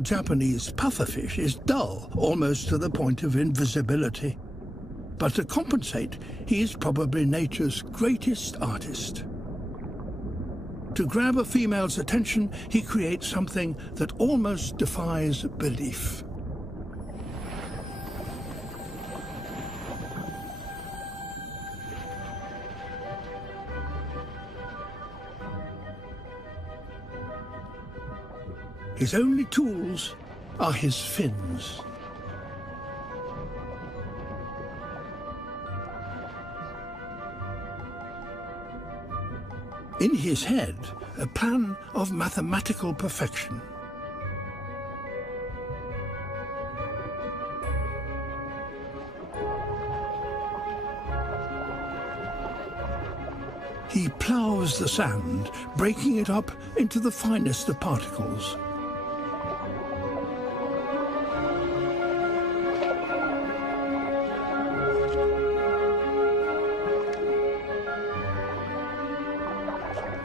Japanese pufferfish is dull, almost to the point of invisibility. But to compensate, he is probably nature's greatest artist. To grab a female's attention, he creates something that almost defies belief. His only tools are his fins. In his head, a plan of mathematical perfection. He ploughs the sand, breaking it up into the finest of particles.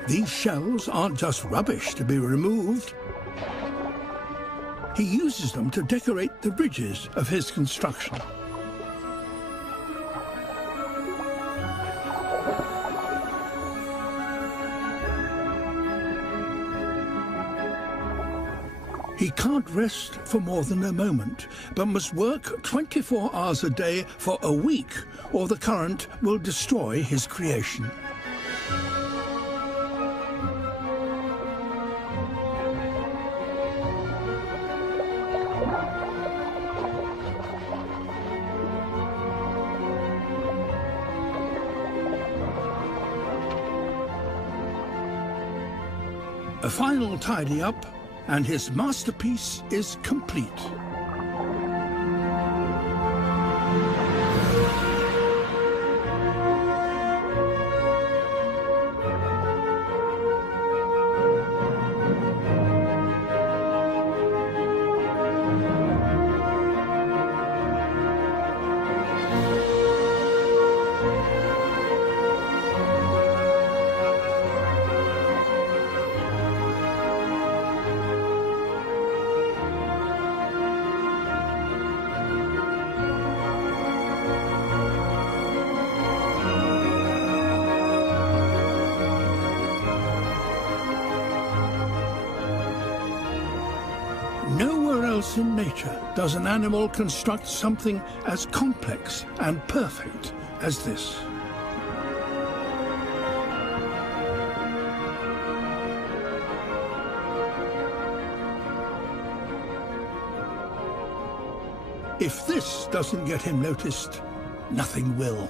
These shells aren't just rubbish to be removed. He uses them to decorate the ridges of his construction. He can't rest for more than a moment, but must work 24 hours a day for a week, or the current will destroy his creation. A final tidy up, and his masterpiece is complete. Nowhere else in nature does an animal construct something as complex and perfect as this. If this doesn't get him noticed, nothing will.